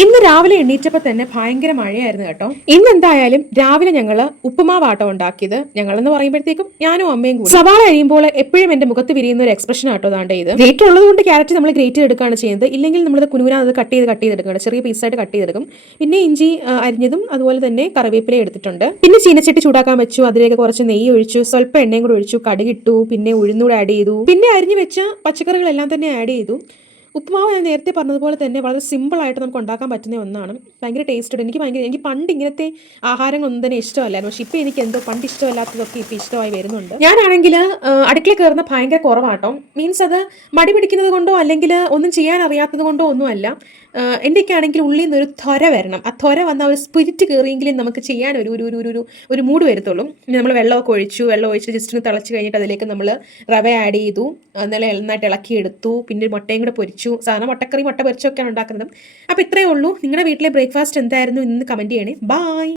ഇന്ന് രാവിലെ എണീറ്റപ്പോൾ തന്നെ ഭയങ്കര മഴയായിരുന്നു കേട്ടോ. ഇന്ന് എന്തായാലും രാവിലെ ഞങ്ങൾ ഉപ്പുമാവാട്ടോ ഉണ്ടാക്കിയത്. ഞങ്ങൾ എന്ന് പറയുമ്പോഴത്തേക്കും ഞാനും അമ്മയും കൂടി. സവാള കഴിയുമ്പോൾ എപ്പോഴും എന്റെ മുഖത്ത് വിരിയുന്ന ഒരു എക്സ്പ്രഷൻ ആട്ടോ അതാണ്ട് ഇത്. ഗ്രേറ്റ് ഉള്ളതുകൊണ്ട് ക്യാരറ്റ് നമ്മൾ ഗ്രേറ്റ് എടുക്കുകയാണ് ചെയ്യുന്നത്. ഇല്ലെങ്കിൽ നമ്മൾ കുനുവിനാ അത് കട്ട് ചെയ്ത് കട്ട് ചെയ്തെടുക്കുകയാണ്. ചെറിയ പീസായിട്ട് കട്ട് ചെയ്തെടുക്കും. പിന്നെ ഇഞ്ചി അരിഞ്ഞതും അതുപോലെ തന്നെ കറിവേപ്പില എടുത്തിട്ടുണ്ട്. പിന്നെ ചീനച്ചട്ടി ചൂടാക്കാൻ വെച്ചു. അതിലേക്ക് കുറച്ച് നെയ്യ് ഒഴിച്ചു. സ്വല്പം എണ്ണയും കൂടി ഒഴിച്ചു. കടുകിട്ടു പിന്നെ ഉഴുന്നൂടെ ആഡ് ചെയ്തു. പിന്നെ അരിഞ്ഞു വെച്ച പച്ചക്കറികളെല്ലാം തന്നെ ആഡ് ചെയ്തു. ഉപ്പുമാവ് ഞാൻ നേരത്തെ പറഞ്ഞതുപോലെ തന്നെ വളരെ സിമ്പിളായിട്ട് നമുക്ക് ഉണ്ടാക്കാൻ പറ്റുന്ന ഒന്നാണ്. ഭയങ്കര ടേസ്റ്റഡ് എനിക്ക് ഭയങ്കര എനിക്ക് പണ്ട് ഇങ്ങനത്തെ ആഹാരങ്ങളൊന്നും തന്നെ ഇഷ്ടമല്ലായിരുന്നു. പക്ഷെ ഇപ്പോൾ എനിക്ക് എന്തോ പണ്ട് ഇഷ്ടമല്ലാത്തതൊക്കെ ഇപ്പോൾ ഇഷ്ടമായി വരുന്നുണ്ട്. ഞാനാണെങ്കിൽ അടുക്കള കയറുന്ന ഭയങ്കര കുറവാട്ടോ മീൻസ് അത് മടി പിടിക്കുന്നത് കൊണ്ടോ അല്ലെങ്കിൽ ഒന്നും ചെയ്യാൻ അറിയാത്തത് കൊണ്ടോ ഒന്നുമല്ല. എന്റെയൊക്കെ ആണെങ്കിൽ ഉള്ളിൽ നിന്ന് ഒരു ത്വര വരണം. ആ ത്വര വന്ന ഒരു സ്പിരിറ്റ് കയറിയെങ്കിലും നമുക്ക് ചെയ്യാൻ ഒരു ഒരു ഒരു ഒരു ഒരു മൂഡ് വരത്തുള്ളൂ. നമ്മൾ വെള്ളമൊക്കെ ഒഴിച്ചു വെള്ളം ഒഴിച്ച് ജസ്റ്റ് ഒന്ന് തിളച്ച് കഴിഞ്ഞിട്ട് അതിലേക്ക് നമ്മൾ റവ ആഡ് ചെയ്തു. നല്ല നന്നായിട്ട് ഇളക്കിയെടുത്തു. പിന്നെ മുട്ടയും കൂടെ പൊരിച്ചു സാധാരണ മുട്ടക്കറി മുട്ട പൊരിച്ചൊക്കെയാണ് ഉണ്ടാക്കുന്നത്. അപ്പോൾ ഇത്രയേ ഉള്ളൂ. നിങ്ങളുടെ വീട്ടിലെ ബ്രേക്ക്ഫാസ്റ്റ് എന്തായിരുന്നു ഇന്ന് കമന്റ് ചെയ്യണേ. ബായ്